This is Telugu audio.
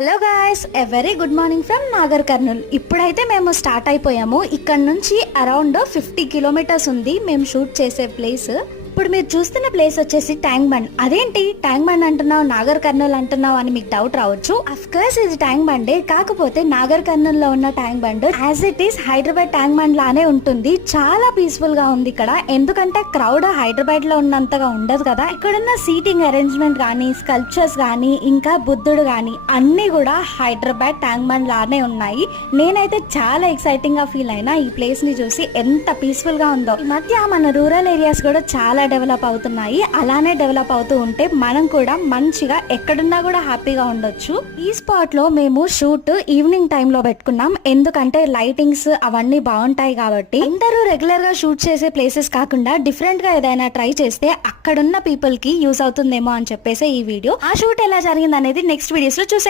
Hello guys, a very good morning from Nagar Kurnool. ఇప్పుడైతే మేము స్టార్ట్ అయిపోయాము. ఇక్కడ నుంచి అరౌండ్ 50 కిలోమీటర్స్ ఉంది మేము షూట్ చేసే ప్లేస్. ఇప్పుడు మీరు చూస్తున్న ప్లేస్ వచ్చేసి ట్యాంక్ బండ్. అదేంటి ట్యాంక్ బండ్ అంటున్నావు, నాగర్ కర్నూల్ అంటున్నావు అని మీకు డౌట్ రావచ్చు. అఫ్ కోర్స్ ఇది ట్యాంక్ బండే, కాకపోతే నాగర్ కర్నూల్ లో ఉన్న tank bund as it is Hyderabad tank bund లానే ఉంటుంది. చాలా పీస్ఫుల్ గా ఉంది ఇక్కడ, ఎందుకంటే క్రౌడ్ హైదరాబాద్ లో ఉన్నంతగా ఉండదు కదా. ఇక్కడున్న సీటింగ్ అరేంజ్మెంట్ గానీ, స్కల్ప్చర్స్ గానీ, ఇంకా బుద్ధుడు గానీ అన్ని కూడా హైదరాబాద్ ట్యాంక్ బండ్ లానే ఉన్నాయి. నేనైతే చాలా ఎక్సైటింగ్ గా ఫీల్ అయినా ఈ ప్లేస్ ని చూసి, ఎంత పీస్ఫుల్ గా ఉందో. ఈ మధ్య మన రూరల్ ఏరియాస్ కూడా చాలా డెవలప్ అవుతున్నాయి. అలానే డెవలప్ అవుతూ ఉంటే మనం కూడా మంచిగా ఎక్కడున్నా కూడా హ్యాపీగా ఉండొచ్చు. ఈ స్పాట్ లో మేము షూట్ ఈవినింగ్ టైమ్ లో పెట్టుకున్నాం, ఎందుకంటే లైటింగ్స్ అవన్నీ బాగుంటాయి కాబట్టి. అందరూ రెగ్యులర్ గా షూట్ చేసే ప్లేసెస్ కాకుండా డిఫరెంట్ గా ఏదైనా ట్రై చేస్తే అక్కడున్న పీపుల్ కి యూజ్ అవుతుందేమో అని చెప్పేసి ఈ వీడియో. ఆ షూట్ ఎలా జరిగింది అనేది నెక్స్ట్ వీడియోస్ లో చూసే